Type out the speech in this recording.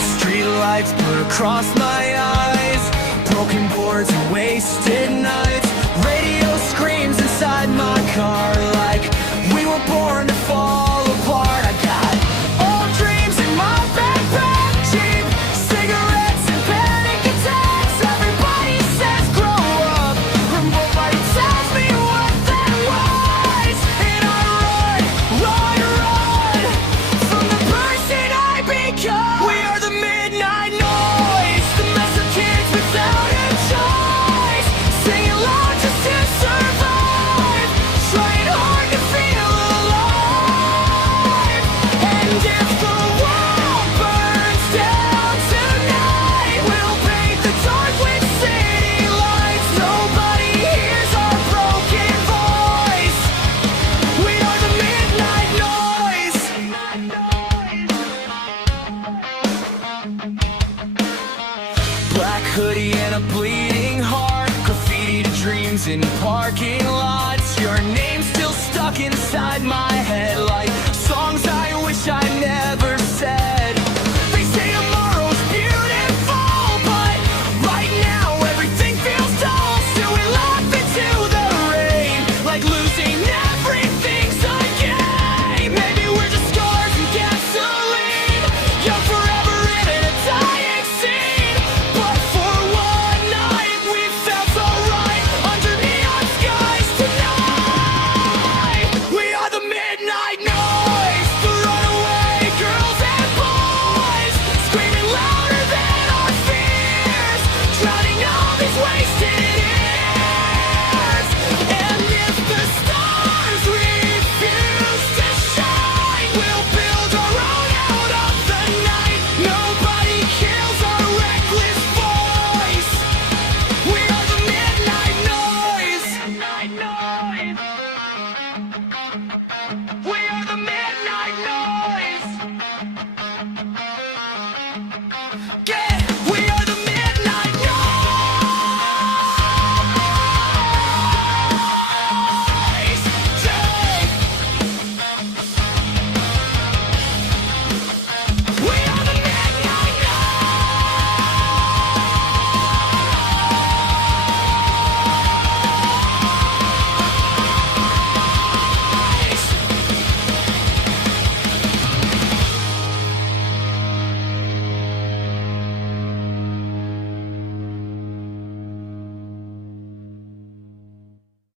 Streetlights blur across my eyes, broken boards and wasted nights. Radio screams inside my car like we were born to fall apart. I got old dreams in my backpack, cheap cigarettes and panic attacks. Everybody says grow up, but nobody tells me what that was. And I run from the person I become. We are the midnight noise, the mess of kids without a choice, singing loud just to survive, trying hard to feel alive. And if the world burns down tonight, we'll paint the dark with city lights. Nobody hears our broken voice. We are the midnight noise. Black hoodie and a bleeding heart, graffiti to dreams in parking lots. Your name's still stuck inside my head like songs I wish I never said. They say tomorrow's beautiful, but right now everything feels dull. So we laugh into the rain like losing everything's a game. Maybe we're just scars and gasoline, young forever in a dying scene. But for one night we felt so right under neon skies tonight. We are the midnight noise, the runaway girls and boys, screaming louder than our fears, drowning all these wasted years. And if the stars refuse to shine, we'll build our own out of the night. Nobody kills our reckless voice. We are the midnight noise. Midnight noise.